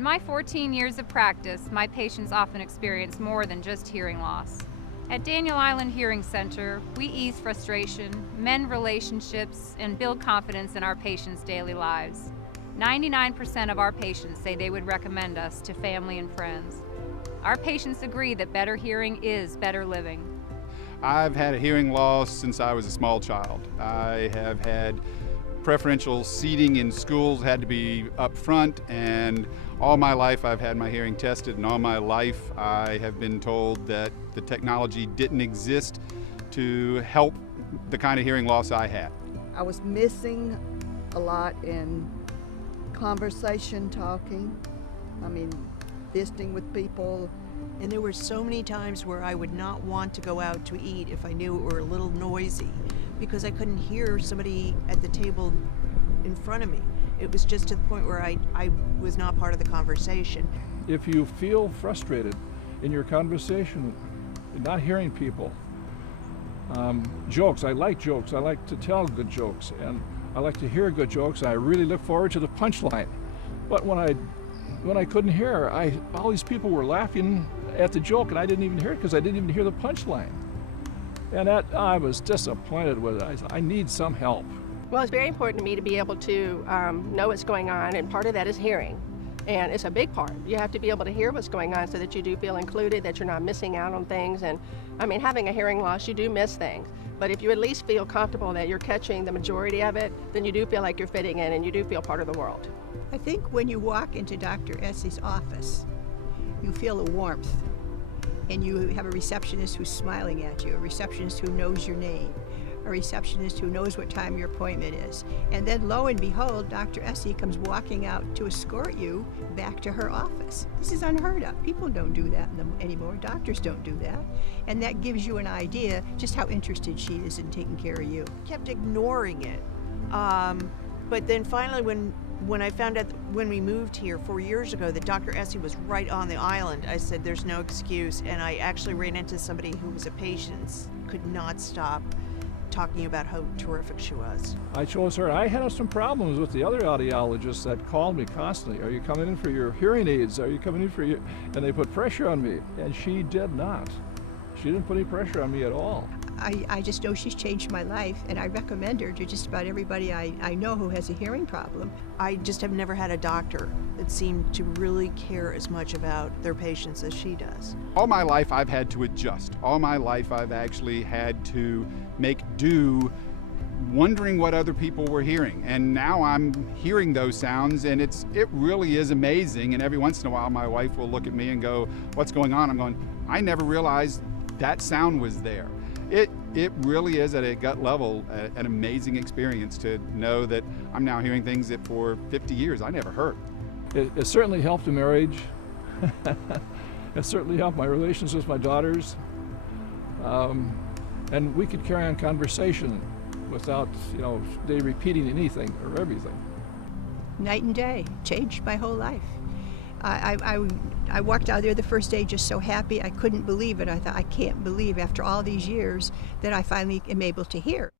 In my 14 years of practice, my patients often experience more than just hearing loss. At Daniel Island Hearing Center, we ease frustration, mend relationships, and build confidence in our patients' daily lives. 99% of our patients say they would recommend us to family and friends. Our patients agree that better hearing is better living. I've had a hearing loss since I was a small child. I have had preferential seating in schools, had to be up front, and all my life I've had my hearing tested, and all my life I have been told that the technology didn't exist to help the kind of hearing loss I had. I was missing a lot in conversation, talking, visiting with people. And there were so many times where I would not want to go out to eat if I knew it were a little noisy, because I couldn't hear somebody at the table in front of me. It was just to the point where I was not part of the conversation. If you feel frustrated in your conversation, not hearing people, jokes, I like jokes, I like to tell good jokes, and I like to hear good jokes, and I really look forward to the punchline. But when I couldn't hear, all these people were laughing at the joke, and I didn't even hear it because I didn't even hear the punchline. And I was disappointed with it. I need some help. Well, it's very important to me to be able to know what's going on, and part of that is hearing. And it's a big part. You have to be able to hear what's going on so that you do feel included, that you're not missing out on things. And having a hearing loss, you do miss things. But if you at least feel comfortable that you're catching the majority of it, then you do feel like you're fitting in and you do feel part of the world. I think when you walk into Dr. Essie's office, you feel a warmth. And you have a receptionist who's smiling at you, a receptionist who knows your name, a receptionist who knows what time your appointment is. And then lo and behold, Dr. Essie comes walking out to escort you back to her office. This is unheard of. People don't do that anymore. Doctors don't do that. And that gives you an idea just how interested she is in taking care of you. I kept ignoring it. But then finally when I found out when we moved here 4 years ago that Dr. Essie was right on the island, I said there's no excuse, and I actually ran into somebody who was a patient, could not stop talking about how terrific she was. I chose her. I had some problems with the other audiologists that called me constantly. Are you coming in for your hearing aids? Are you coming in for your... And they put pressure on me, and she did not. She didn't put any pressure on me at all. I just know she's changed my life, and I recommend her to just about everybody I know who has a hearing problem. I just have never had a doctor that seemed to really care as much about their patients as she does. All my life I've had to adjust. All my life I've actually had to make do, wondering what other people were hearing. And now I'm hearing those sounds, and it really is amazing. And every once in a while my wife will look at me and go, "What's going on?" I'm going, "I never realized that sound was there." It really is at a gut level an amazing experience to know that I'm now hearing things that for 50 years I never heard. It certainly helped the marriage. It certainly helped my relations with my daughters. And we could carry on conversation without, they repeating anything or everything. Night and day, changed my whole life. I walked out of there the first day just so happy. I couldn't believe it. I thought, I can't believe after all these years that I finally am able to hear.